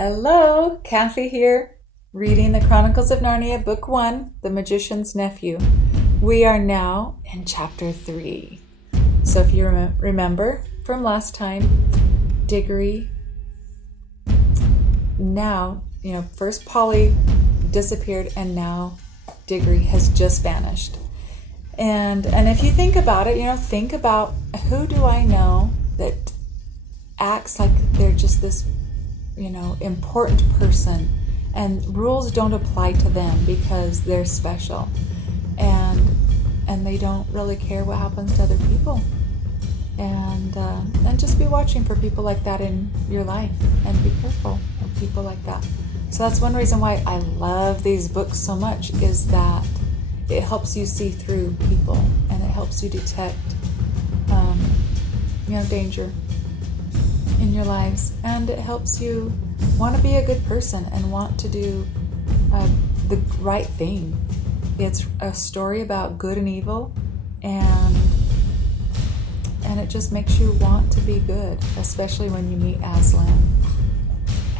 Hello, Kathy here, reading the Chronicles of Narnia, Book 1, The Magician's Nephew. We are now in Chapter 3. So if you remember from last time, Diggory, now, first Polly disappeared and now Diggory has just vanished. And if you think about it, think about who do I know that acts like they're just this important person, and rules don't apply to them because they're special, and they don't really care what happens to other people, and just be watching for people like that in your life, and be careful of people like that. So that's one reason why I love these books so much, is that it helps you see through people, and it helps you detect danger in your lives, and it helps you want to be a good person and want to do the right thing. It's a story about good and evil, and it just makes you want to be good, especially when you meet Aslan.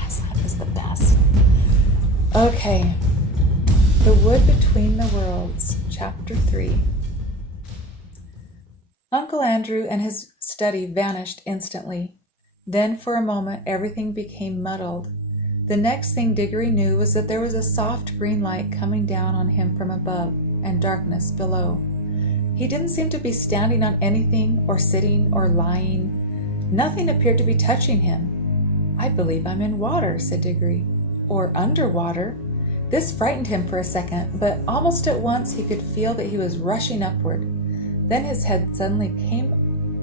Aslan is the best. Okay, The Wood Between the Worlds, Chapter 3. Uncle Andrew and his study vanished instantly. Then, for a moment, everything became muddled. The next thing Diggory knew was that there was a soft green light coming down on him from above, and darkness below. He didn't seem to be standing on anything, or sitting, or lying. Nothing appeared to be touching him. "I believe I'm in water," said Diggory. "Or underwater." This frightened him for a second, but almost at once he could feel that he was rushing upward. Then his head suddenly came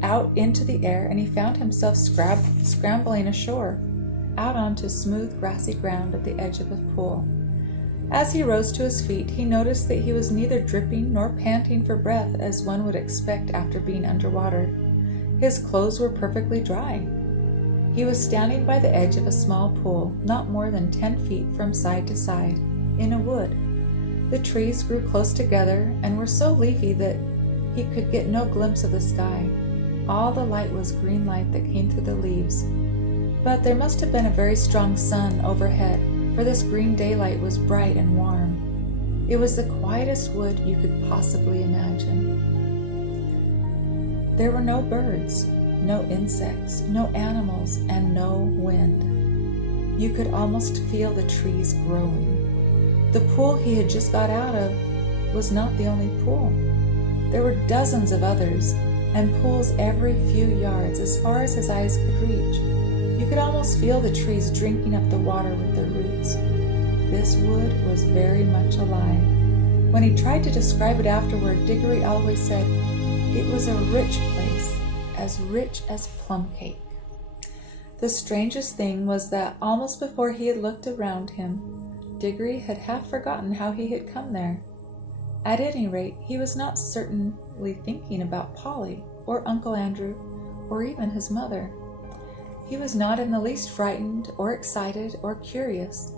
out into the air, and he found himself scrambling ashore, out onto smooth grassy ground at the edge of a pool. As he rose to his feet, he noticed that he was neither dripping nor panting for breath as one would expect after being underwater. His clothes were perfectly dry. He was standing by the edge of a small pool, not more than 10 feet from side to side, in a wood. The trees grew close together and were so leafy that he could get no glimpse of the sky. All the light was green light that came through the leaves. But there must have been a very strong sun overhead, for this green daylight was bright and warm. It was the quietest wood you could possibly imagine. There were no birds, no insects, no animals, and no wind. You could almost feel the trees growing. The pool he had just got out of was not the only pool. There were dozens of others, and pools every few yards as far as his eyes could reach. You could almost feel the trees drinking up the water with their roots. This wood was very much alive. When he tried to describe it afterward, Diggory always said it was a rich place, as rich as plum cake. The strangest thing was that almost before he had looked around him, Diggory had half forgotten how he had come there. At any rate, he was not certainly thinking about Polly, or Uncle Andrew, or even his mother. He was not in the least frightened, or excited, or curious.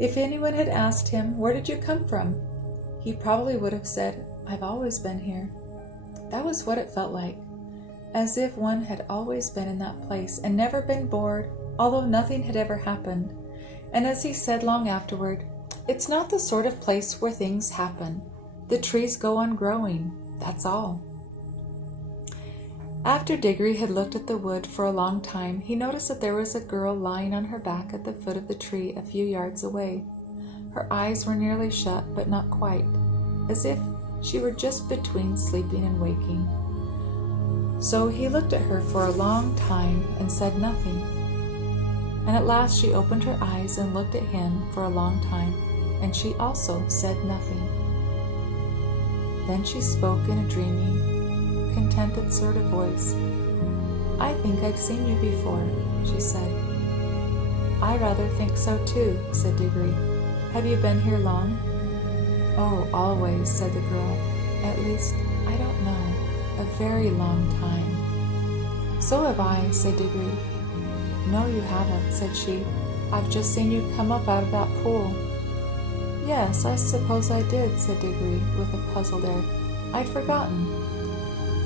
If anyone had asked him, "Where did you come from?" he probably would have said, "I've always been here." That was what it felt like, as if one had always been in that place and never been bored, although nothing had ever happened. And as he said long afterward, "It's not the sort of place where things happen. The trees go on growing, that's all." After Diggory had looked at the wood for a long time, he noticed that there was a girl lying on her back at the foot of the tree a few yards away. Her eyes were nearly shut, but not quite, as if she were just between sleeping and waking. So he looked at her for a long time and said nothing. And at last she opened her eyes and looked at him for a long time, and she also said nothing. Then she spoke in a dreamy, contented sort of voice. "I think I've seen you before," she said. "I rather think so too," said Diggory. "Have you been here long?" "Oh, always," said the girl. "At least, I don't know, a very long time." "So have I," said Diggory. "No, you haven't," said she. "I've just seen you come up out of that pool." "Yes, I suppose I did," said Diggory, with a puzzled air. "I'd forgotten."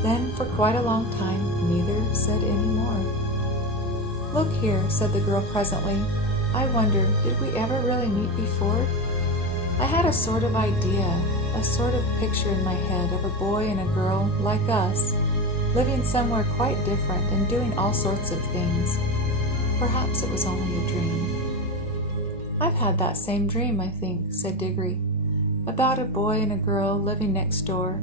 Then, for quite a long time, neither said any more. "Look here," said the girl presently. I wonder, did we ever really meet before? I had a sort of idea, a sort of picture in my head of a boy and a girl like us, living somewhere quite different and doing all sorts of things. Perhaps it was only a dream. I've had that same dream, I think, said Diggory, about a boy and a girl living next door,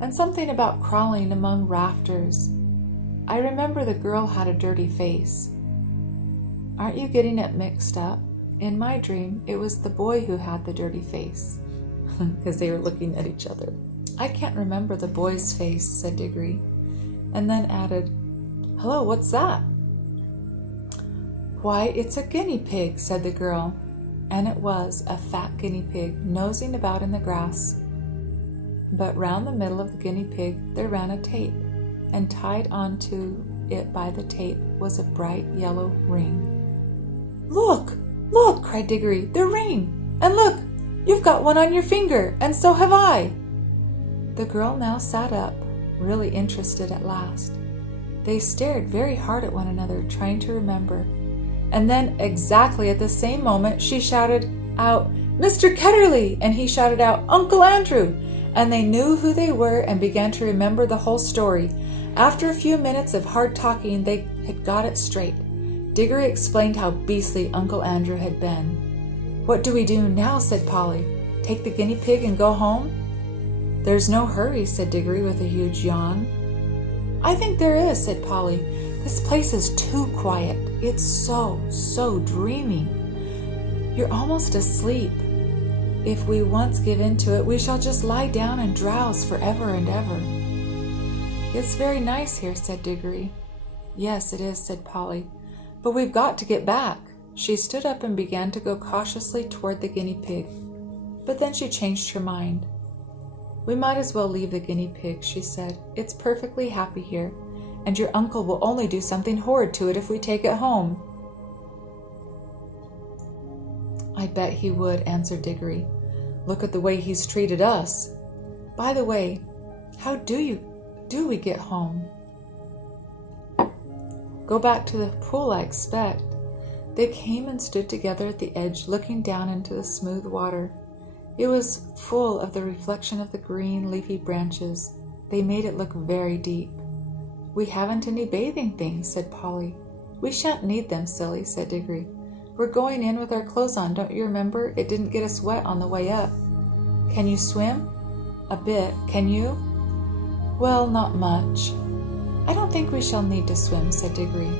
and something about crawling among rafters. I remember the girl had a dirty face. Aren't you getting it mixed up? In my dream, it was the boy who had the dirty face, because they were looking at each other. I can't remember the boy's face, said Diggory, and then added, Hello, what's that? Why, it's a guinea pig, said the girl, and it was a fat guinea pig nosing about in the grass. But round the middle of the guinea pig there ran a tape, and tied onto it by the tape was a bright yellow ring. Look! Look! Cried Diggory. The ring! And look! You've got one on your finger, and so have I! The girl now sat up, really interested at last. They stared very hard at one another, trying to remember. And then, exactly at the same moment, she shouted out, Mr. Ketterly! And he shouted out, Uncle Andrew! And they knew who they were and began to remember the whole story. After a few minutes of hard talking, they had got it straight. Diggory explained how beastly Uncle Andrew had been. What do we do now? Said Polly. Take the guinea pig and go home? There's no hurry, said Diggory with a huge yawn. I think there is, said Polly. This place is too quiet. It's so dreamy. You're almost asleep. If we once give in to it, we shall just lie down and drowse forever and ever. It's very nice here, said Diggory. Yes, it is, said Polly. But we've got to get back. She stood up and began to go cautiously toward the guinea pig. But then she changed her mind. We might as well leave the guinea pig, she said. It's perfectly happy here, and your uncle will only do something horrid to it if we take it home. I bet he would, answered Diggory. Look at the way he's treated us. By the way, how do we get home? Go back to the pool, I expect. They came and stood together at the edge, looking down into the smooth water. It was full of the reflection of the green, leafy branches. They made it look very deep. We haven't any bathing things, said Polly. We shan't need them, silly, said Diggory. We're going in with our clothes on, don't you remember? It didn't get us wet on the way up. Can you swim? A bit. Can you? Well, not much. I don't think we shall need to swim, said Diggory.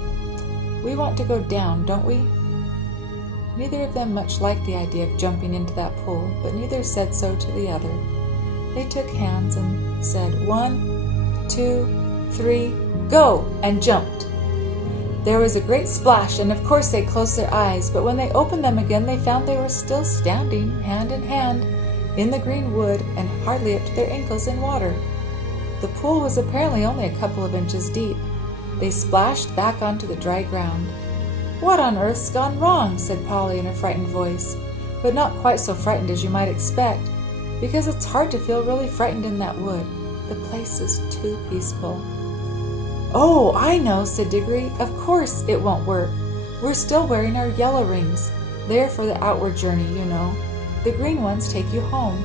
We want to go down, don't we? Neither of them much liked the idea of jumping into that pool, but neither said so to the other. They took hands and said, 1, 2, 3, go! And jumped. There was a great splash, and of course they closed their eyes, but when they opened them again they found they were still standing, hand in hand, in the green wood and hardly up to their ankles in water. The pool was apparently only a couple of inches deep. They splashed back onto the dry ground. What on earth's gone wrong? Said Polly in a frightened voice, but not quite so frightened as you might expect, because it's hard to feel really frightened in that wood. The place is too peaceful. Oh, I know, said Diggory. Of course it won't work. We're still wearing our yellow rings. They're for the outward journey, you know. The green ones take you home.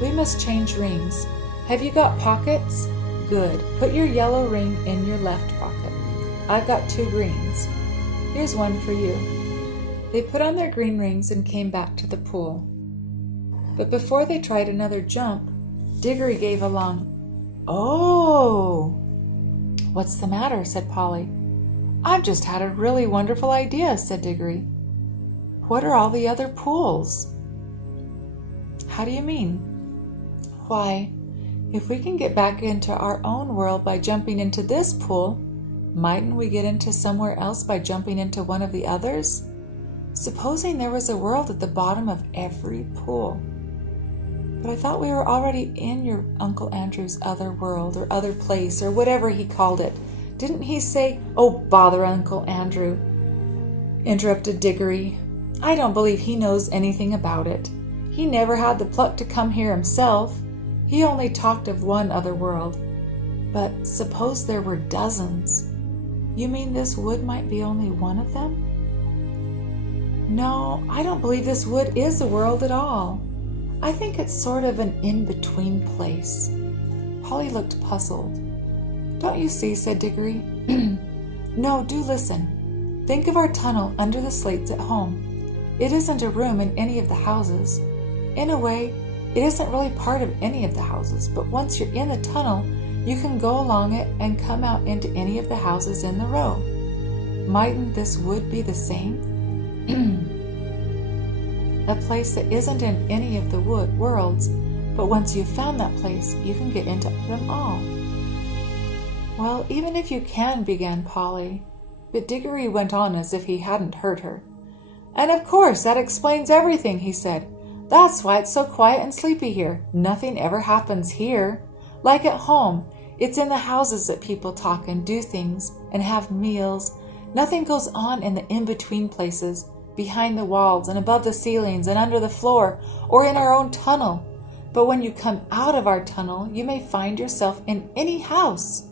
We must change rings. Have you got pockets? Good. Put your yellow ring in your left pocket. I've got 2 greens. Here's one for you. They put on their green rings and came back to the pool. But before they tried another jump, Diggory gave a long, "Oh!" "What's the matter?" said Polly. "I've just had a really wonderful idea," said Diggory. "What are all the other pools?" "How do you mean?" "Why, if we can get back into our own world by jumping into this pool, mightn't we get into somewhere else by jumping into one of the others? Supposing there was a world at the bottom of every pool." "But I thought we were already in your Uncle Andrew's other world, or other place, or whatever he called it. Didn't he say—" "Oh, bother Uncle Andrew," interrupted Diggory. "I don't believe he knows anything about it. He never had the pluck to come here himself. He only talked of one other world. But suppose there were dozens. You mean this wood might be only one of them?" No, I don't believe this wood is a world at all. I think it's sort of an in-between place. Polly looked puzzled. Don't you see, said Diggory. No, do listen. Think of our tunnel under the slates at home. It isn't a room in any of the houses. In a way, it isn't really part of any of the houses, but once you're in the tunnel, you can go along it and come out into any of the houses in the row. Mightn't this wood be the same? A place that isn't in any of the worlds, but once you've found that place, you can get into them all. Well, even if you can, began Polly, but Diggory went on as if he hadn't heard her. And of course, that explains everything, he said. That's why it's so quiet and sleepy here. Nothing ever happens here. Like at home, it's in the houses that people talk and do things and have meals. Nothing goes on in the in-between places, behind the walls and above the ceilings and under the floor or in our own tunnel. But when you come out of our tunnel, you may find yourself in any house.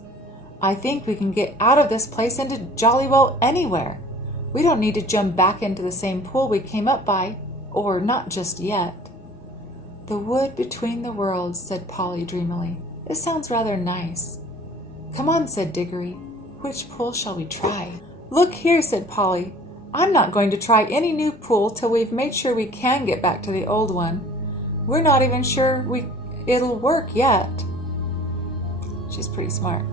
I think we can get out of this place into jolly well anywhere. We don't need to jump back into the same pool we came up by, or not just yet. The wood between the worlds, said Polly dreamily. It sounds rather nice. Come on, said Diggory. Which pool shall we try? Look here, said Polly. I'm not going to try any new pool till we've made sure we can get back to the old one. We're not even sure it'll work yet. She's pretty smart.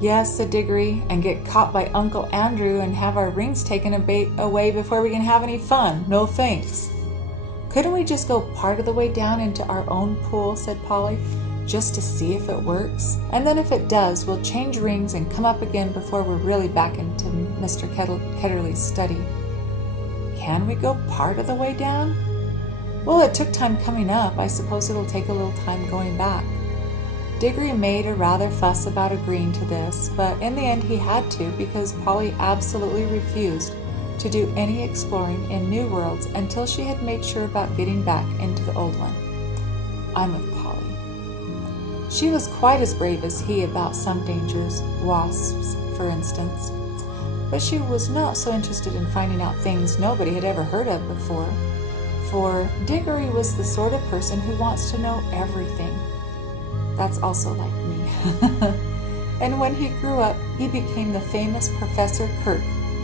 Yes, said Diggory, and get caught by Uncle Andrew and have our rings taken away before we can have any fun. No thanks. Couldn't we just go part of the way down into our own pool, said Polly, just to see if it works? And then if it does, we'll change rings and come up again before we're really back into Mr. Ketterley's study. Can we go part of the way down? Well, it took time coming up. I suppose it'll take a little time going back. Diggory made a rather fuss about agreeing to this, but in the end he had to because Polly absolutely refused to do any exploring in new worlds until she had made sure about getting back into the old one. I'm with Polly. She was quite as brave as he about some dangers, wasps, for instance, but she was not so interested in finding out things nobody had ever heard of before, for Diggory was the sort of person who wants to know everything. That's also like me. And when he grew up, he became the famous Professor Kirk,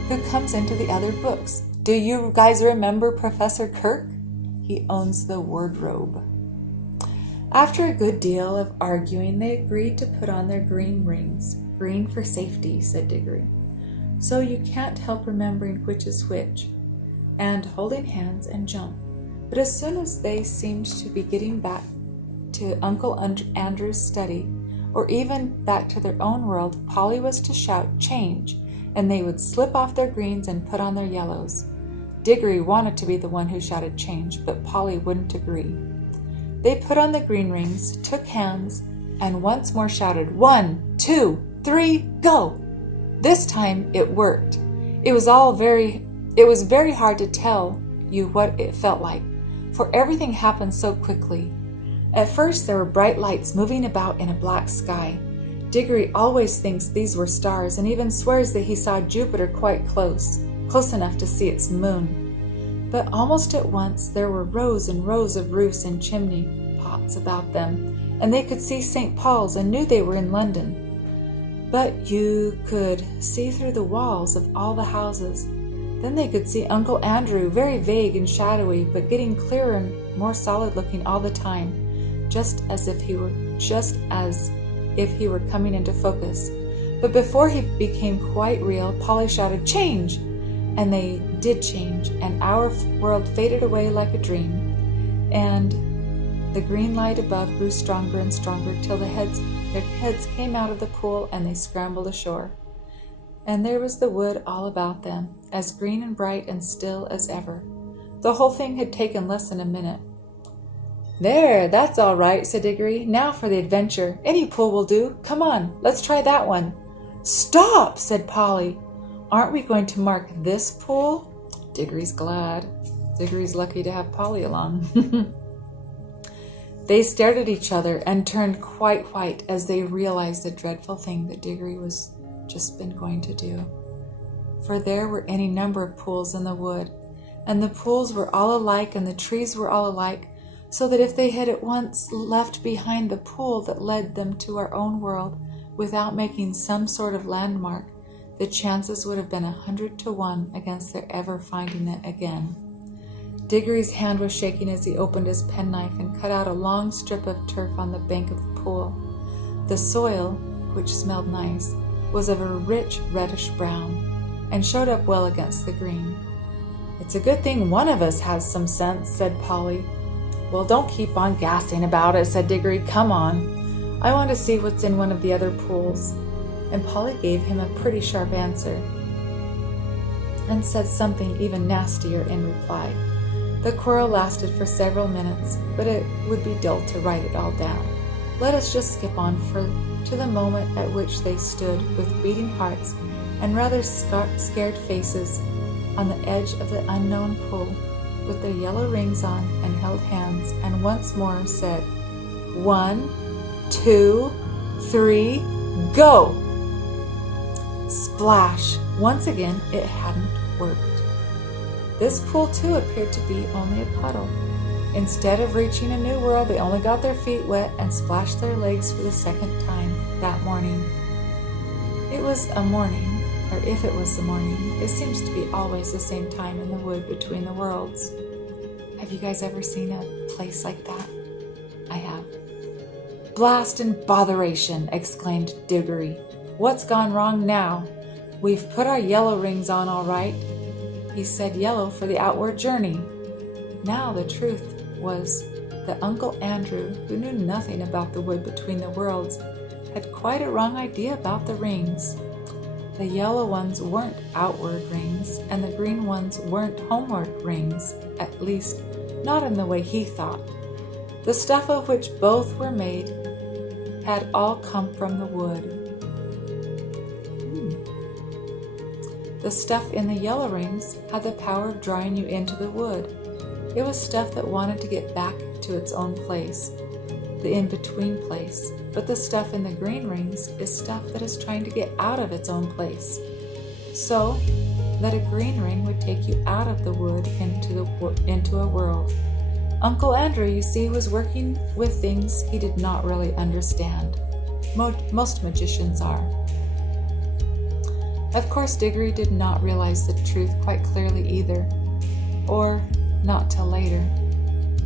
who comes into the other books. Do you guys remember Professor Kirk? He owns the wardrobe. After a good deal of arguing, they agreed to put on their green rings. Green for safety, said Diggory. So you can't help remembering which is which, and holding hands and jump. But as soon as they seemed to be getting back to Uncle Andrew's study, or even back to their own world, Polly was to shout, change, and they would slip off their greens and put on their yellows. Diggory wanted to be the one who shouted change, but Polly wouldn't agree. They put on the green rings, took hands, and once more shouted, 1, 2, 3, go! This time it worked. It was very hard to tell you what it felt like, for everything happened so quickly. At first there were bright lights moving about in a black sky. Diggory always thinks these were stars and even swears that he saw Jupiter quite close enough to see its moon. But almost at once there were rows and rows of roofs and chimney pots about them, and they could see St. Paul's and knew they were in London. But you could see through the walls of all the houses. Then they could see Uncle Andrew, very vague and shadowy, but getting clearer and more solid looking all the time, just as if he were coming into focus. But before he became quite real, Polly shouted, change! And they did change, and our world faded away like a dream, and the green light above grew stronger and stronger till their heads came out of the pool and they scrambled ashore. And there was the wood all about them, as green and bright and still as ever. The whole thing had taken less than a minute. There, that's all right, said Diggory. Now for the adventure. Any pool will do. Come on, let's try that one. Stop, said Polly. Aren't we going to mark this pool? Diggory's glad. Diggory's lucky to have Polly along. They stared at each other and turned quite white as they realized the dreadful thing that Diggory was just been going to do. For there were any number of pools in the wood, and the pools were all alike, and the trees were all alike, so that if they had at once left behind the pool that led them to our own world without making some sort of landmark, the chances would have been 100 to 1 against their ever finding it again. Diggory's hand was shaking as he opened his penknife and cut out a long strip of turf on the bank of the pool. The soil, which smelled nice, was of a rich reddish brown and showed up well against the green. "It's a good thing one of us has some sense," said Polly. "Well, don't keep on gassing about it," said Diggory. "Come on. I want to see what's in one of the other pools." And Polly gave him a pretty sharp answer and said something even nastier in reply. The quarrel lasted for several minutes, but it would be dull to write it all down. Let us just skip on to the moment at which they stood with beating hearts and rather scared faces on the edge of the unknown pool, with their yellow rings on, and held hands, and once more said, "1, 2, 3, go!" Splash! Once again, it hadn't worked. This pool too appeared to be only a puddle. Instead of reaching a new world, they only got their feet wet and splashed their legs for the second time that morning. It was a morning, or if it was the morning, it seems to be always the same time in the wood between the worlds. Have you guys ever seen a place like that? I have. "Blast and botheration!" exclaimed Diggory. "What's gone wrong now? We've put our yellow rings on all right." He said yellow for the outward journey. Now the truth was that Uncle Andrew, who knew nothing about the wood between the worlds, had quite a wrong idea about the rings. The yellow ones weren't outward rings, and the green ones weren't homeward rings, at least not in the way he thought. The stuff of which both were made had all come from the wood. The stuff in the yellow rings had the power of drawing you into the wood. It was stuff that wanted to get back to its own place, the in-between place. But the stuff in the green rings is stuff that is trying to get out of its own place. So that a green ring would take you out of the wood into a world. Uncle Andrew, you see, was working with things he did not really understand. Most magicians are. Of course, Diggory did not realize the truth quite clearly either, or not till later.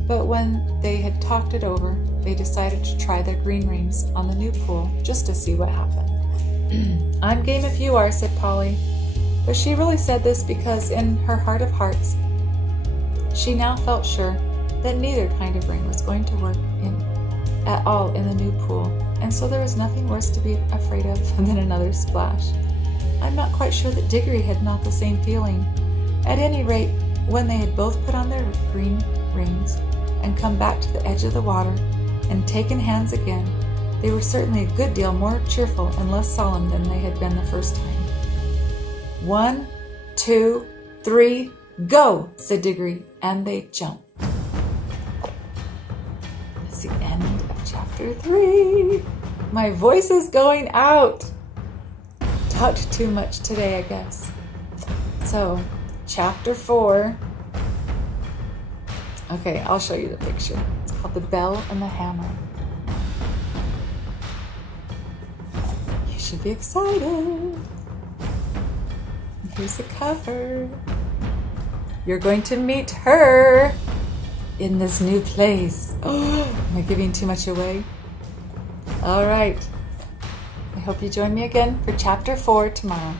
But when they had talked it over, they decided to try their green rings on the new pool just to see what happened. "I'm game if you are," said Polly. But she really said this because in her heart of hearts, she now felt sure that neither kind of ring was going to work at all in the new pool, and so there was nothing worse to be afraid of than another splash. I'm not quite sure that Diggory had not the same feeling. At any rate, when they had both put on their green rings and come back to the edge of the water and taken hands again, they were certainly a good deal more cheerful and less solemn than they had been the first time. "1, 2, 3, go!" said Diggory, and they jumped. That's the end of chapter 3. My voice is going out. Talked too much today, I guess. So, chapter 4. Okay, I'll show you the picture. It's called The Bell and the Hammer. You should be excited. Here's the cover. You're going to meet her in this new place. Oh, am I giving too much away? All right. I hope you join me again for chapter 4 tomorrow.